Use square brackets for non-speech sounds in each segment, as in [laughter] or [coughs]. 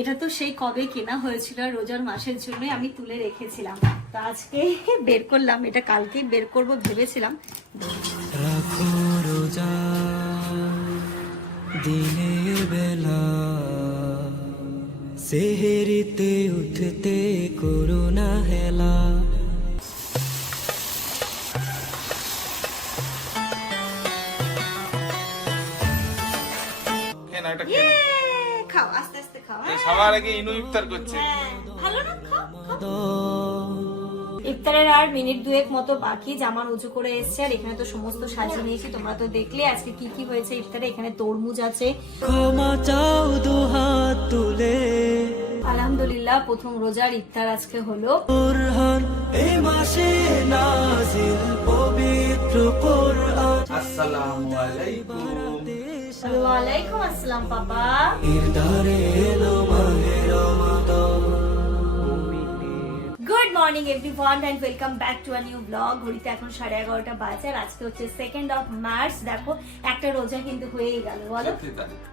এটা তো সেই কবে কেনা হয়েছিল রোজার মাসের জন্য আমি তুলে রেখেছিলাম। তো আজকে বের করলাম, এটা কালকে বের করব ভেবেছিলাম। রোজা দিনের বেলা, সেহেরিতে উঠতে করোনা হেলা। খাও আস্তে আস্তে খাও। হ্যাঁ? সবার আগে ইনু ইফতার করছে। হ্যাঁ, ভালো না খাও। ইফতারের আর মিনিট দুয়েক মতো বাকি জামান উঁচু করে এসছে আর এখানে তো সমস্ত সাজিয়ে নিয়েছি তোমরা তো দেখলে আজকে কি কি হয়েছে ইফতারে এখানে তরমুজ আছে। ক্ষমা চাও দু হাত তুলে। আলহামদুলিল্লাহ প্রথম রোজার ইফতার আজকে হলো। কোরআন এই মাসে নাজিল পবিত্র কোরআন। আসসালামু আলাইকুম। ওয়ালাইকুম আসসালাম পাপা। Morning everyone and welcome back to a new blog ঘড়িতে এখন সাড়ে এগারোটা বাজে আর আজকে হচ্ছে সেকেন্ড অফ মার্চ দেখো একটা রোজা কিন্তু হয়েই গেল বলো।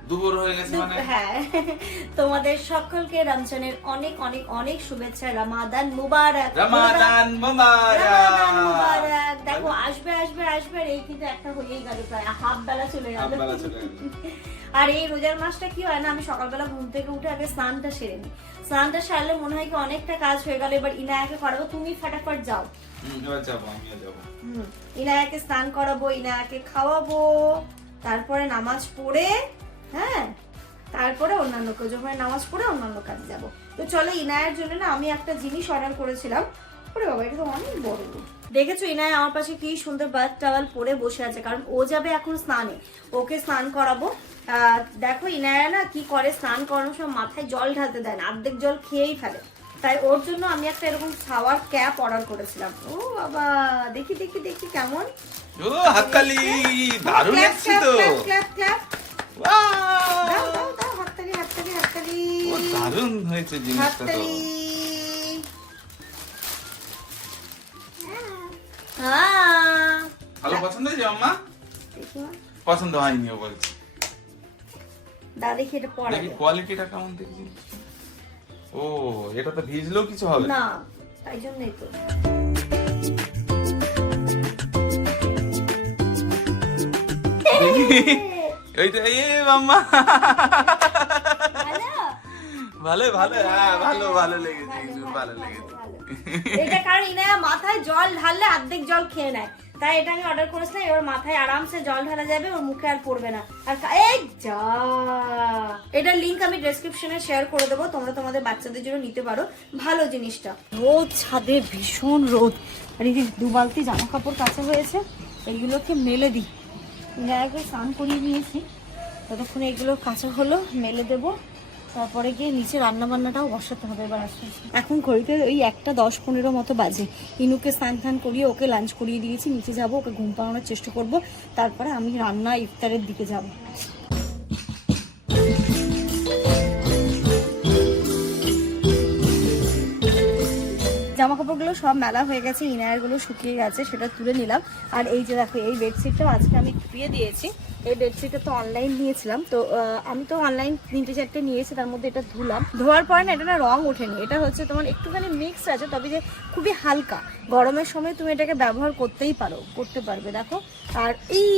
দুপুর হয়ে গেছে মানে। হ্যাঁ। [laughs] তোমাদের সকলকে রমজানের অনেক অনেক অনেক শুভেচ্ছা। রামাদান মুবারক। রমাদান মুবারক। দেখো আসবে আসবে আসবে এই কিন্তু একটা হয়েই গেল প্রায়। হাফ বেলা চলে গেল। চলে গেল। [laughs] আর এই রোজার মাসটা কি হয় না আমি সকালবেলা ঘুম থেকে উঠে আগে স্নানটা সেরে নিই। স্নানটা সারলে মনে হয় কি অনেকটা কাজ হয়ে গেল এবার ইনায়াকে করাবো তুমি ফাটাফাট যাও। ইনায়াকে স্নান করাবো ইনায়াকে খাওয়াবো তারপরে নামাজ পড়ে হ্যাঁ তারপরে অন্যান্য যখন নামাজ পড়ে অন্যান্য কাজে যাব। তো চলো ইনায়ের জন্য না আমি একটা জিনিস অর্ডার করেছিলাম। ওরে বাবা এটা তো অনেক বড়। দেখেছ ইনায় আমার পাশে কি সুন্দর বাথ টাওয়াল পরে বসে আছে কারণ ও যাবে এখন স্নানে। ওকে স্নান করাবো। দেখো ইনায়া না কি করে স্নান করানোর সময় মাথায় জল ঢালতে দেয় না অর্ধেক জল খেয়েই ফেলে। তাই ওর জন্য আমি একটা এরকম শাওয়ার ক্যাপ অর্ডার করেছিলাম। ও বাবা দেখি দেখি দেখি কেমন। ও হাততালি দারুণ ক্ল্যাপ, তো। Clap, clap, clap. দাও, দাও, দাও, হাততালি, হাততালি, হাততালি। ও দারুণ হয়েছে জিনিসটা তো। হ্যাঁ। ভালো পছন্দ হয়েছে আম্মা? পছন্দ হয়নি ও বলছে। দেখি কোয়ালিটিটা কেমন দেখছি। ও এটা তো ভিজলেও কিছু হবে না। না তাই জন্যই তো। এইটা এ মাম্মা ভালো? ভালো হ্যাঁ ভালো ভালো লেগেছে ভালো, লেগেছে। এটা ইনায়া মাথায় জল ঢাললে অর্ধেক জল খেয়ে নেয়। তাই এটা আমি অর্ডার করেছিলাম, এবার মাথায় আরামসে জল ঢালা যাবে, ওর মুখে আর পড়বে না। আর এই যা! এটার লিংক আমি ডেসক্রিপশনে শেয়ার করে দেবো, তোমরা তোমাদের বাচ্চাদের জন্য নিতে পারো। ভালো জিনিসটা। রোদ, ছাদে ভীষণ রোদ। আর এই দু বালতি জামা কাপড় কাচা হয়েছে, এগুলোকে মেলে দিই। ইনায়াকে স্নান করিয়ে নিয়েছি। ততক্ষণে এগুলো কাঁচা হলো, মেলে দেবো। তারপরে গিয়ে নিচে রান্না বান্নাটাও বসাতে হবে এবার আস্তে। এখন ঘড়িতে ওই একটা দশ পনেরো মতো বাজে। ইনুকে স্নান টান করিয়ে ওকে লাঞ্চ করিয়ে দিয়েছি, নিচে যাব, ওকে ঘুম পাড়ানোর চেষ্টা করব। তারপরে আমি রান্না ইফতারের দিকে যাব। কাপড়গুলো সব মেলা হয়ে গেছে, ইনারগুলো শুকিয়ে গেছে, সেটা তুলে নিলাম। আর এই যে দেখো, এই বেডশিটটাও আজকে আমি ধুয়ে দিয়েছি। এই বেডশিটটা তো অনলাইন নিয়েছিলাম, তো আমি তো অনলাইন তিনটে চারটে নিয়েছি, তার মধ্যে এটা ধুলাম। ধোয়ার পরে না, এটা না রং ওঠেনি, এটা হচ্ছে তোমার একটুখানি মিক্স আছে, তবে যে খুবই হালকা। গরমের সময় তুমি এটাকে ব্যবহার করতেই পারো, করতে পারবে, দেখো। আর এই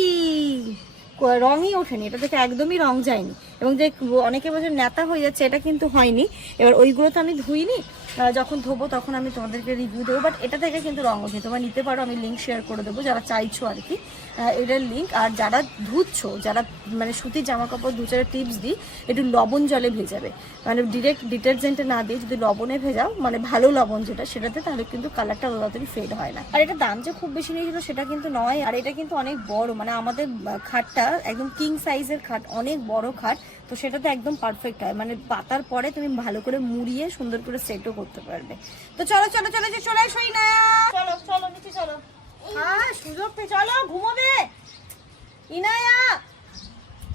রঙই ওঠেনি। এটা থেকে একদমই রং যায়নি। এবং যে অনেকে বছর নেতা হয়ে যাচ্ছে, এটা কিন্তু হয়নি। এবার ওইগুলো তো আমি ধুইনি। যখন ধোবো তখন আমি তোমাদেরকে রিভিউ দেবো। বাট এটা থেকে কিন্তু রং ওঠে। তোমরা নিতে পারো, আমি লিঙ্ক শেয়ার করে দেবো, যারা চাইছো আর কি। এটার লিঙ্ক আর যারা ধুচ্ছো, যারা মানে সুতির জামা কাপড় দু চারটা টিপস দিই, একটু লবণ জলে ভেজাবে। মানে ডিরেক্ট ডিটারজেন্টে না দিয়ে যদি লবণে ভেজাও মানে ভালো লবণ যেটা, সেটাতে তাহলে কিন্তু কালারটা তাড়াতাড়ি ফেড হয় না। আর এটা দাম যে খুব বেশি নিয়েছিল, সেটা কিন্তু নয়। আর এটা কিন্তু অনেক বড় মানে আমাদের খাটটা একদম কিং সাইজের খাট, অনেক বড় খাট, তো সেটাতে একদম পারফেক্ট হয়। মানে পাতার পরে তুমি ভালো করে মুড়িয়ে সুন্দর করে সেটও করতে পারবে। তো চলো চলো চলো, যে চলে আসোই না চলো চলো, নিচে চলো। হ্যাঁ সুযোগ পেয়ে চলো ঘুমোবে। ইনায়া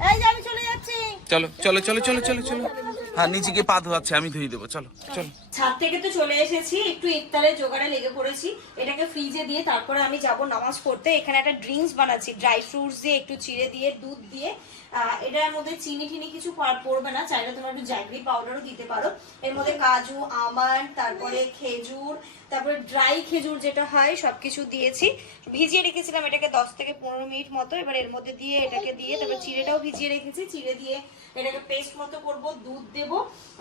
এই যে আমি চলে যাচ্ছি। চলো চলো চলো চলো চলো চলো। হ্যাঁ নিচে গিয়ে পা ধোয়াচ্ছে আমি ধুয়ে দেবো চলো চলো। ছাদ থেকে তো চলে এসেছি একটু ইফতারের জোগাড়ে লেগে পড়েছি। এটাকে ফ্রিজে দিয়ে তারপরে আমি যাব নামাজ পড়তে। এখানে একটা ড্রিঙ্কস বানাচ্ছি ড্রাই ফ্রুটস দিয়ে একটু চিড়ে দিয়ে দুধ দিয়ে। এটার মধ্যে চিনি টিনি কিছু পড়বে না, চাইলে তোমরা একটু জ্যাগরি পাউডারও দিতে পারো। এর মধ্যে কাজু, আমন্ড, তারপরে খেজুর, তারপরে ড্রাই খেজুর যেটা হয়, সবকিছু দিয়েছি। ভিজিয়ে রেখেছিলাম এটাকে দশ থেকে পনেরো মিনিট মতো, এবার এর মধ্যে দিয়ে এটাকে দিয়ে তারপর চিড়েটাও ভিজিয়ে রেখেছি। চিড়ে দিয়ে এটাকে পেস্ট মতো করব, দুধ দেব।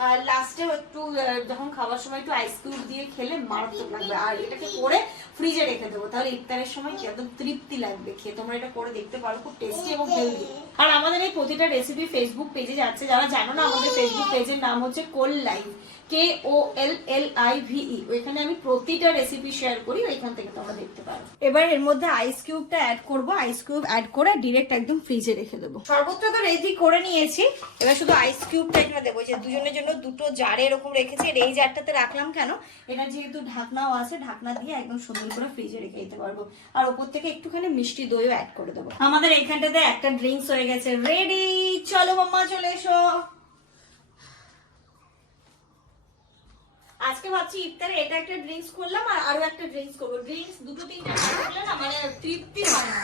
আর লাস্টেও একটু যখন খাওয়ার সময় একটু আইস কিউব দিয়ে খেলে মারাত্মক লাগবে। আর এটাকে করে ফ্রিজে রেখে দেবো। তাহলে ইফতারের সময় একদম তৃপ্তি লাগবে খেয়ে। তোমরা এটা করে দেখতে পারো, খুব টেস্টি এবং হেলদি আর আমাদের এই প্রতিটা রেসিপি ফেসবুক পেজে যাচ্ছে। যারা জানো না, আমাদের ফেসবুক পেজের নাম হচ্ছে কোল live K O L L I ভিই ওইখানে আমি প্রতিটা রেসিপি শেয়ার করি, ওইখান থেকে তোমরা দেখতে পারো। এবার এর মধ্যে আইস কিউবটা অ্যাড করব। আইস কিউব অ্যাড করে ডিরেক্ট একদম ফ্রিজে রেখে দেবো। শরবতটা তো রেডি করে নিয়েছি। এবার শুধু আইস কিউবটা এখানে দেবো। যে দুজনের জন্য দুটো জারে এরকম রেখেছি। আর এই জারটাতে রাখলাম কেন? এটা যেহেতু ঢাকনাও আছে, ঢাকনা দিয়ে একদম সুন্দর করে ফ্রিজে রেখে দিতে পারব। আর ওপর থেকে একটুখানি মিষ্টি দইও অ্যাড করে দেবো। আমাদের এইখানটাতে একটা ড্রিঙ্কস হয়ে গেছে। রেডি চলো মাম্মা, চলে এসো। আজকে ভাবছি ইফতারে এটা একটা ড্রিঙ্কস করলাম আর আরও একটা ড্রিঙ্কস করব। ড্রিঙ্কস দুটো তিনটা করলে না মানে তৃপ্তি হয় না।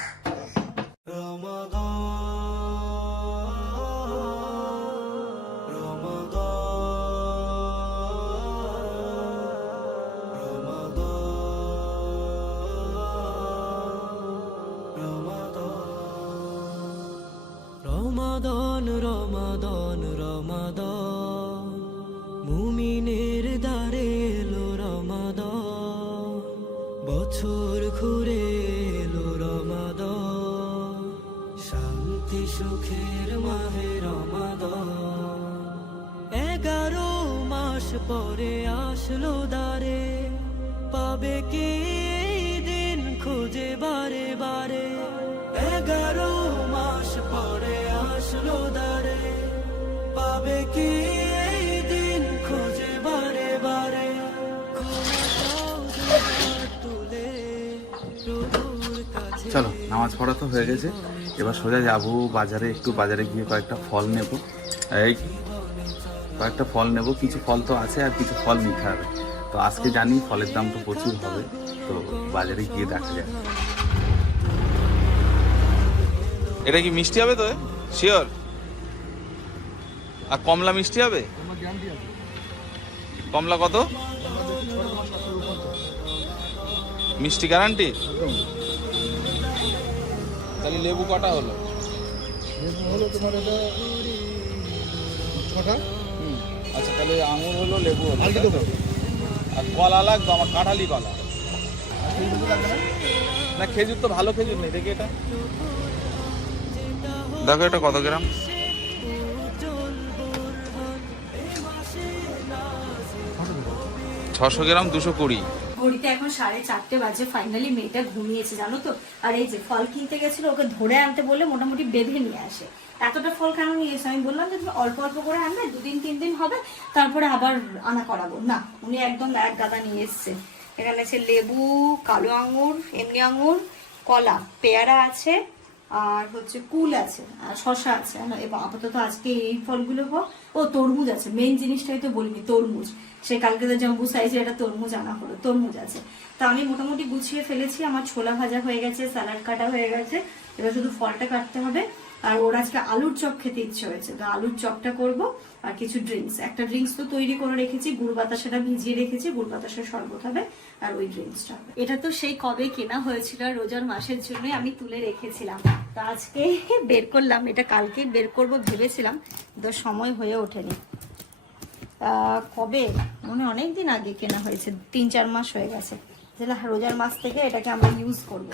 মাস পরে আসলো দারে পাবে কি দিন খুঁজে বারে বারে? এগারো মাস পরে আসলো দারে পাবে কি দিন খুঁজে বারে বারে? চলো, নামাজ পড়া তো হয়ে গেছে। এবার সোজা যাব বাজারে, একটু বাজারে গিয়ে কয়েকটা ফল নেব। এই কয়েকটা ফল নেব কিছু ফল তো আছে আর কিছু ফল নিতে হবে। তো আজকে জানি ফলের দাম তো প্রচুর হবে তো বাজারে গিয়ে দেখা যাবে এটা কি মিষ্টি হবে তো? শিওর আর কমলা মিষ্টি হবে? কমলা কত? মিষ্টি গ্যারান্টি তাহলে লেবু কটা হলো? হলো তোমার এটা ছটা। তাহলে আঙুর হলো লেবু হলো? আর কলা লাগবে আমার কাঁঠালি কলা। না খেজুর তো ভালো খেজুর নেই দেখি এটা। দেখো এটা কত গ্রাম? ছশো গ্রাম দুশো কুড়ি। ঘড়িতে এখন সাড়ে চারটে বাজে। ফাইনালি মেয়েটা ঘুমিয়েছে, জানো তো? আর এই যে ফল কিনতে গেছিল, ওকে ধরে আনতে বলে মোটামুটি বেঁধে নিয়ে আসে। এতটা ফল কেন নিয়ে এসে আমি বললাম যে তুমি অল্প অল্প করে আনবে, দুদিন তিন দিন হবে, তারপরে আবার আনা করাবো। না, উনি একদম এক গাদা নিয়ে এসছে। এখানে আছে লেবু, কালো আঙুর, এমনি আঙুর, কলা, পেয়ারা আছে আর হচ্ছে কুল আছে, আর শশা আছে এবং আপাতত আজকে এই ফলগুলো হোক, ও তরমুজ আছে মেইন জিনিসটাই তো বলিনি, তরমুজ। সে কালকে তো জম্বু সাইজের একটা তরমুজ আনা হলো, তরমুজ আছে। তা আমি মোটামুটি গুছিয়ে ফেলেছি, আমার ছোলা ভাজা হয়ে গেছে স্যালাড কাটা হয়ে গেছে, এবার শুধু ফলটা কাটতে হবে। আর ওর আজকে আলুর চপ খেতে ইচ্ছে হয়েছে। তো আলুর চপটা করব আর কিছু ড্রিঙ্কস একটা ড্রিঙ্কস তো তৈরি করে রেখেছি, গুড় বাতাসাটা ভিজিয়ে রেখেছি, গুড় বাতাসের শরবত হবে আর ওই ড্রিঙ্কসটা হবে। এটা তো সেই কবে কেনা হয়েছিল রোজার মাসের জন্য আমি তুলে রেখেছিলাম। তো আজকে বের করলাম, এটা কালকে বের করব ভেবেছিলাম তো সময় হয়ে ওঠেনি। কবে? মনে অনেক দিন আগে কেনা হয়েছে, তিন চার মাস হয়ে গেছে। রোজার মাস থেকে এটাকে আমরা ইউজ করব।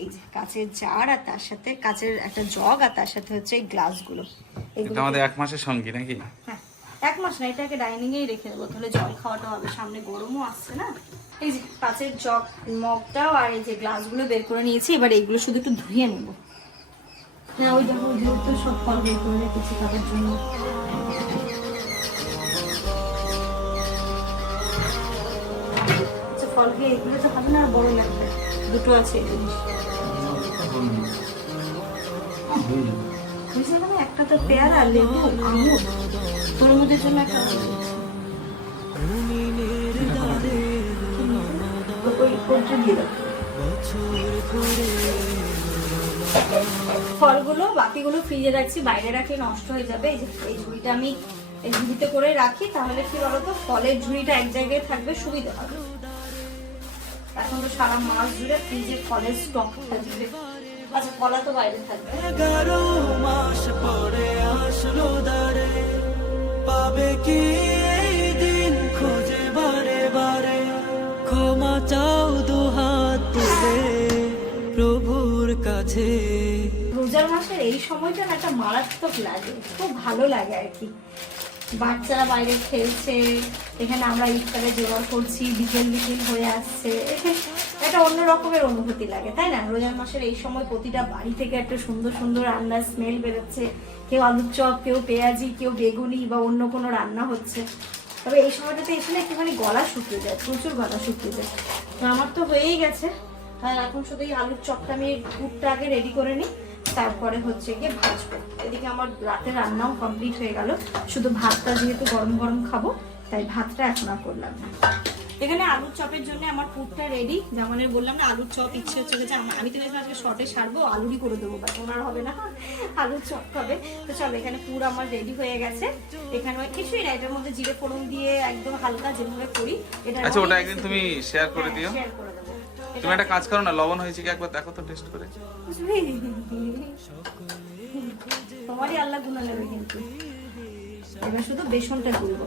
এই যে কাচের জার আর তার সাথে কাচের একটা জগ আর তার সাথে হচ্ছে এই গ্লাসগুলো এটা আমাদের এক মাসের সঙ্গী নাকি? হ্যাঁ এক মাস না এটাকে ডাইনিং এই রেখে দেবো। তাহলে জল খাওয়াটা হবে সামনে গরমও আসছে না। এই যে কাচের জগ মগটাও আর এই যে গ্লাসগুলো বের করে নিয়েছি এবার এইগুলো শুধু একটু ধুয়ে নেব। হ্যাঁ ওই দেখো ওই তো সব ফল বের করে রেখেছি তাদের জন্য। ফলকে এগুলো তো হবে না আর বড় লাগবে দুটো আছে মানে একটা তো পেয়ারা, লেবু, আঙুর তরমুজের জন্য একটা ফলগুলো বাকিগুলো ফ্রিজে রাখছি, বাইরে রাখলে নষ্ট হয়ে যাবে। এই ঝুড়িটা আমি এই ঝুড়িতে করে রাখি, তাহলে কি বলতো? ফলের ঝুড়িটা এক জায়গায় থাকবে, সুবিধা হবে। এখন তো সারা মাস জুড়ে ফ্রিজে ফলের স্টক থাকবে আচ্ছা কলা তো বাইরে থাকবে। এগারো মাস পরে আসলো দারে পাবে কি এই দিন খুঁজে বারে বারে? ক্ষমা চাও দুহাত তুলে প্রভুর কাছে। রোজার মাসের এই সময়টা না একটা মারাত্মক লাগে খুব ভালো লাগে আর কি। বাচ্চারা বাইরে খেলছে, এখানে আমরা ইফতারে জোগাড় করছি, বিকেল বিকেল হয়ে আসছে। এখানে একটা অন্য রকমের অনুভূতি লাগে, তাই না? রোজার মাসের এই সময় প্রতিটা বাড়ি থেকে একটা সুন্দর সুন্দর রান্নার স্মেল বেরোচ্ছে। কেউ আলুর চপ, কেউ পেঁয়াজি, কেউ বেগুনি বা অন্য কোনো রান্না হচ্ছে। তবে এই সময়টাতে এসে না একটুখানি গলা শুকিয়ে যায়, প্রচুর গলা শুকিয়ে যায়। আমার তো হয়েই গেছে। আর এখন শুধু এই আলুর চপটা আমি দুধটা আগে রেডি করে নিই। তারপরে হচ্ছে গিয়ে ভাজবো। এদিকে আমার রাতে রান্নাও কমপ্লিট হয়ে গেল। শুধু ভাতটা যেহেতু গরম গরম খাব তাই ভাতটা এখন আর করলাম না। এখানে আলুর চপের জন্য আমার পুরটা রেডি যেমনের বললাম না আলুর চপ ইচ্ছে হচ্ছে যে আমি তো ভেবেছিলাম আজকে শর্টে সারবো আলুরই করে দেবো বাট ওনার হবে না। আলুর চপ হবে। তো চলো এখানে পুর আমার রেডি হয়ে গেছে। এখানে কিছুই না এটার মধ্যে জিরে ফোড়ন দিয়ে একদম হালকা যেভাবে করি এটা আচ্ছা ওটা একদিন তুমি শেয়ার করে দিও। শেয়ার করে তুমি একটা কাজ করো না লবণ হয়েছে কি একবার দেখো তো টেস্ট করে। তোমারই আল্লাহ গুণা নেবে কিন্তু। এবার শুধু বেসনটা ভিজে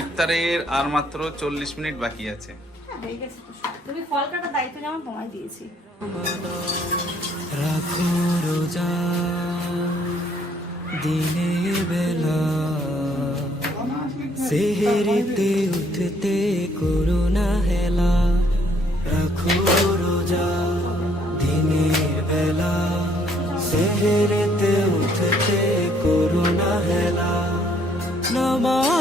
ইফতারের আর মাত্র চল্লিশ মিনিট বাকি আছে। হ্যাঁ। তুমি ফল কাটার দায়িত্ব যেমন তোমায় দিয়েছি। রাখো রোজা। দিনের বেলা, সেহেরিতে উঠতে করোনা হেলা। রাখো রোজা দিনের বেলা, সেহেরিতে উঠতে করোনা হেলা।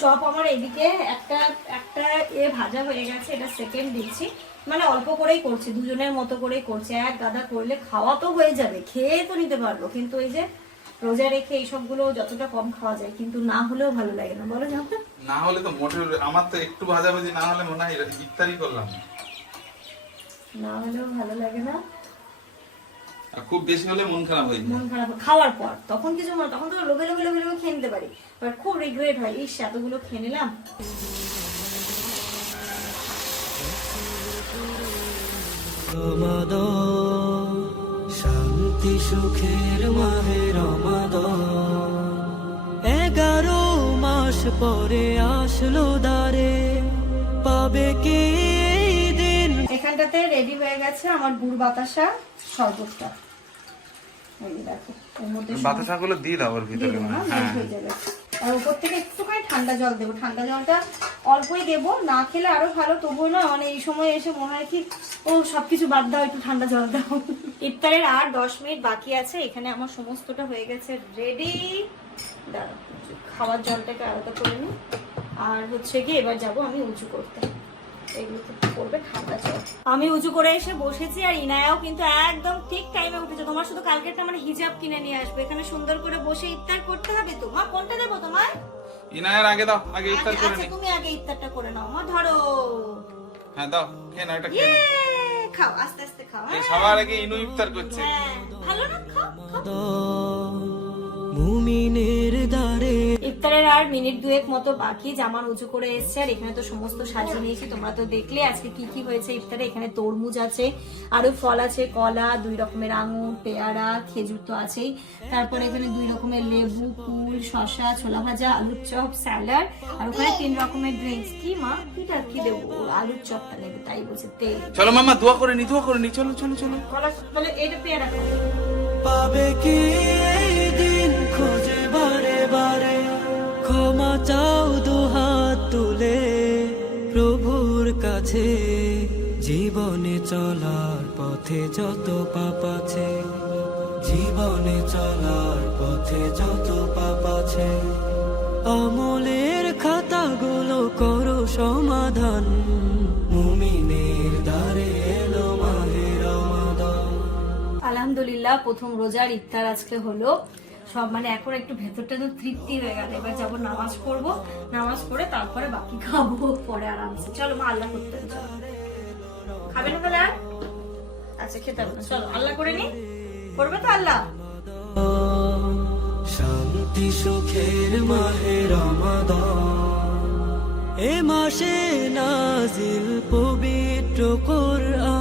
চপ আমার এদিকে একটা একটা এ ভাজা হয়ে গেছে, এটা সেকেন্ড দিচ্ছি। মানে অল্প করেই করছি, দুজনের মতো করেই করছি। এক গাদা করলে খাওয়া তো হয়ে যাবে, খেয়ে তো নিতে পারব। কিন্তু এই যে রোজা রেখে এই সবগুলো যতটা কম খাওয়া যায় কিন্তু না হলেও ভালো লাগে না। বলো জানো না হলে তো মোটে আমার তো একটু ভাজাভাজি না হলে মনে হয় ইফতারি করলাম। না। হলেও ভালো লাগে না। আর খুব বেশি হলে মন খারাপ হয় মন খারাপ খাওয়ার পর তখন কিছু মনে তখন তো লোভে লোভে লোভে লোভে খেয়ে নিতে পারি। বাট খুব রিগ্রেট হয় ইস এতগুলো খেয়ে নিলাম। রমাদান শান্তি সুখের মাহে রমাদান। এগারো মাস পরে আসলো দারে পাবে কি দিন? এখানটাতে রেডি হয়ে গেছে আমার গুড় বাতাসা শরবতটা বাতাসাগুলো দেখো এর মধ্যে সব- বাতাসা গুলো দিয়ে দাও ওর ভিতরে হ্যাঁ। হয়। আর উপর থেকে একটুখানি ঠান্ডা জল দেবো। ঠান্ডা জলটা অল্পই দেবো। না খেলে আরও ভালো। তবুও না মানে এই সময় এসে মনে হয় কি, ও সব কিছু বাদ দাও, একটু ঠান্ডা জল দাও। ইফতারের আর দশ মিনিট বাকি আছে। এখানে আমার সমস্তটা হয়ে গেছে রেডি দাঁড়া খাওয়ার জলটাকে আলাদা করে নিই। আর হচ্ছে কি, এবার যাব আমি উঁচু করতে। আমি উঁচু করে এসে বসেছি আর ইনায়াও কিন্তু একদম ঠিক টাইমে উঠেছে। তোমার শুধু কালকেরটা আমার হিজাব কিনে নিয়ে আসবে। এখানে সুন্দর করে বসে ইফতার করতে হবে তো? মা কোনটা দেবো তোমার? ইনায়ের আগে দাও আগে ইফতার করে আচ্ছা তুমি আগে ইফতারটা করে নাও। মা ধরো। হ্যাঁ দাও খেয়ে নাও এটা ইয়ে খেয়ে খাও আস্তে আস্তে খাও? সবার আগে ইনু ইফতার করছে। হ্যাঁ ভালো না? খাও খাও। মুমিনের দ্বারে। ইফতারের আর মিনিট দুয়েক মতো বাকি জামান উঁচু করে এসছে আর এখানে তো সমস্ত সাজিয়ে নিয়েছি তোমরা তো দেখলে আজকে কি কি হয়েছে ইফতারে। এখানে তরমুজ আছে আরও ফল আছে কলা দুই রকমের আঙুর পেয়ারা খেজুর তো আছেই। তারপরে এখানে দুই রকমের লেবু কুল শসা ছোলা ভাজা আলুর চপ স্যালাড আর ওখানে তিন রকমের ড্রিঙ্কস কি মা? কিটা কি দেবো? আলুর চপটা নেবে তাই বলছে তেল। চলো মামা দোয়া করে নি দোয়া করে নি চলো চলো চলো। কলা বলে এটা পেয়ারা। পাবে কি চাও দুহাত তুলে প্রভুর কাছে। জীবনে চলার পথে যত পাপ আছে, জীবনে চলার পথে যত পাপ আছে। আমলের খাতাগুলো করো সমাধান, মুমিনের দ্বারে এলো মাহে রমাদান। আলহামদুলিল্লাহ, প্রথম রোজার ইফতার আজকে হলো। সব মানে এখন একটু ভেতরটা তো তৃপ্তি হয়ে গেল। এবার যাব নামাজ পড়ব। নামাজ পড়ে তারপরে বাকি খাব পরে আরামসে। চলো, মা আল্লাহ করতে চলো। খাবে না তাহলে আচ্ছা খেতে হবে চলো, আল্লাহ করে নি। করবে তো আল্লাহ? শান্তি সুখের মাহে রমাদান। এ মাসে নাজিল পবিত্র কোরআন।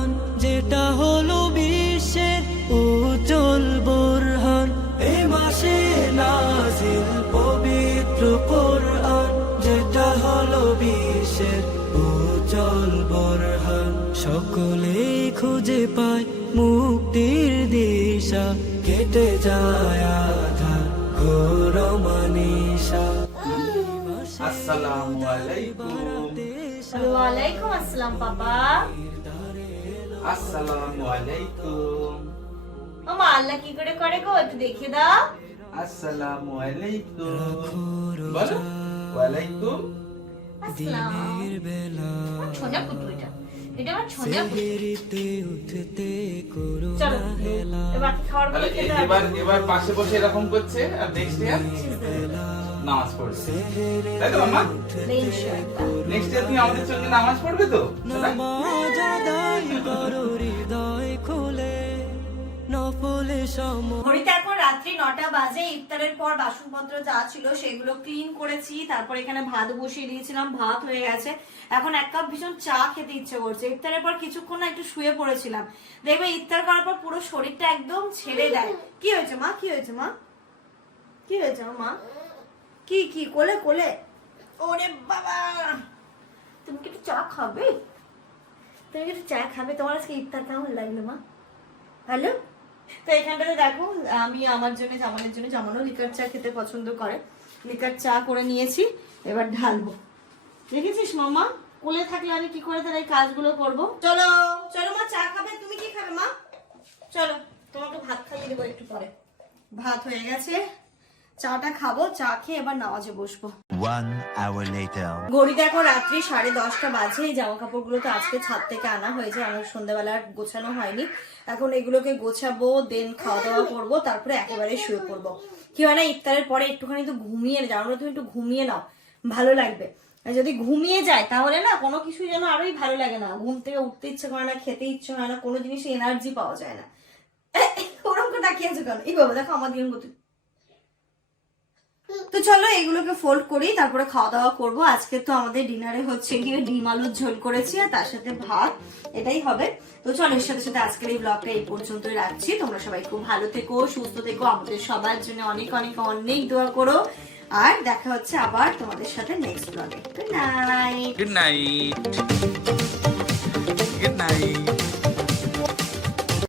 পায় মুক্তির দিশা। কেটে যায় আধার ঘোর মানিসা আসসালামু আলাইকুম। ওয়ালাইকুম আসসালাম বাবা আসসালামু আলাইকুম। ও মা আল্লাহ কি করে করে গো? একটু দেখে দাও। আসসালামু আলাইকুম। বলো ওয়ালাইকুম। আসসালাম। এটা আমার চলো এবার খাওয়ার পরে খেতে এবার এবার পাশে বসে এরকম করছে আর নেক্সট ইয়ার নামাজ পড়ছে তাই তো মামা নেক্সট ইয়ার তুমি আমাদের সঙ্গে নামাজ পড়বে তো? নামাজ আদায় করো নফলে সম এখন রাত্রি নটা বাজে, ইফতারের পর বাসনপত্র যা ছিল সেগুলো ক্লিন করেছি, তারপর এখানে ভাত বসিয়ে দিয়েছিলাম, ভাত হয়ে গেছে। এখন এক কাপ ভীষণ চা খেতে ইচ্ছে করছে। ইফতারের পর কিছুক্ষণ না একটু শুয়ে পড়েছিলাম। দেখবে ইফতার করার পর পুরো শরীরটা একদম ছেড়ে দেয়। কি হয়েছে মা? কি হয়েছে মা? কি হয়েছে মা? কি কি? কোলে কোলে? ওরে বাবা! তুমি কি একটু চা খাবে? তুমি কি একটু চা খাবে? তোমার আজকে ইফতার কেমন লাগল মা? হ্যালো? তো এখানটাতে দেখো, আমি আমার জন্য জামানের জন্য জামানও লিকার চা খেতে পছন্দ করে। লিকার চা করে নিয়েছি, এবার ঢালবো। দেখেছিস মামা? কোলে থাকলে আমি কি করে তার এই কাজগুলো করব? চলো চলো মা, চা খাবে। তুমি কি খাবে মা? চলো, তোমাকে ভাত খাইয়ে দেবো একটু পরে। ভাত হয়ে গেছে। চাটা খাব চা খেয়ে এবার নামাজে বসবো। ঘড়িতে এখন রাত্রি সাড়ে দশটা বাজে এই জামা কাপড়গুলো তো আজকে ছাদ থেকে আনা হয়েছে আমার সন্ধ্যাবেলা গোছানো হয়নি। এখন এগুলোকে গোছাবো দেন খাওয়া দাওয়া করব তারপরে একেবারে শুয়ে পড়ব। কি হয় না ইফতারের পরে একটুখানি তো ঘুমিয়ে যাও না তুমি একটু ঘুমিয়ে নাও ভালো লাগবে। আর যদি ঘুমিয়ে যায় তাহলে না কোনো কিছু যেন আরোই ভালো লাগে না। ঘুম থেকে উঠতে ইচ্ছে করে না খেতে ইচ্ছে হয় না কোনো জিনিসে এনার্জি পাওয়া যায় না। [coughs] ওরকম তাকিয়ে আছো কেন? এই বাবা দেখো আমার দিন তো চলো এগুলোকে ফোল্ড করি, তারপরে খাওয়া দাওয়া করব। আজকে তো আমাদের ডিনারে হচ্ছে গিয়ে ডিম আলুর ঝোল করেছি আর তার সাথে ভাত, এটাই হবে। তো চলো এর সাথে সাথে আজকের এই ব্লগটা এই পর্যন্তই রাখছি। তোমরা সবাই খুব ভালো থেকো, সুস্থ থেকো, আমাদের সবার জন্য অনেক অনেক অনেক দোয়া করো। আর দেখা হচ্ছে আবার তোমাদের সাথে নেক্সট ব্লগে good night good night good night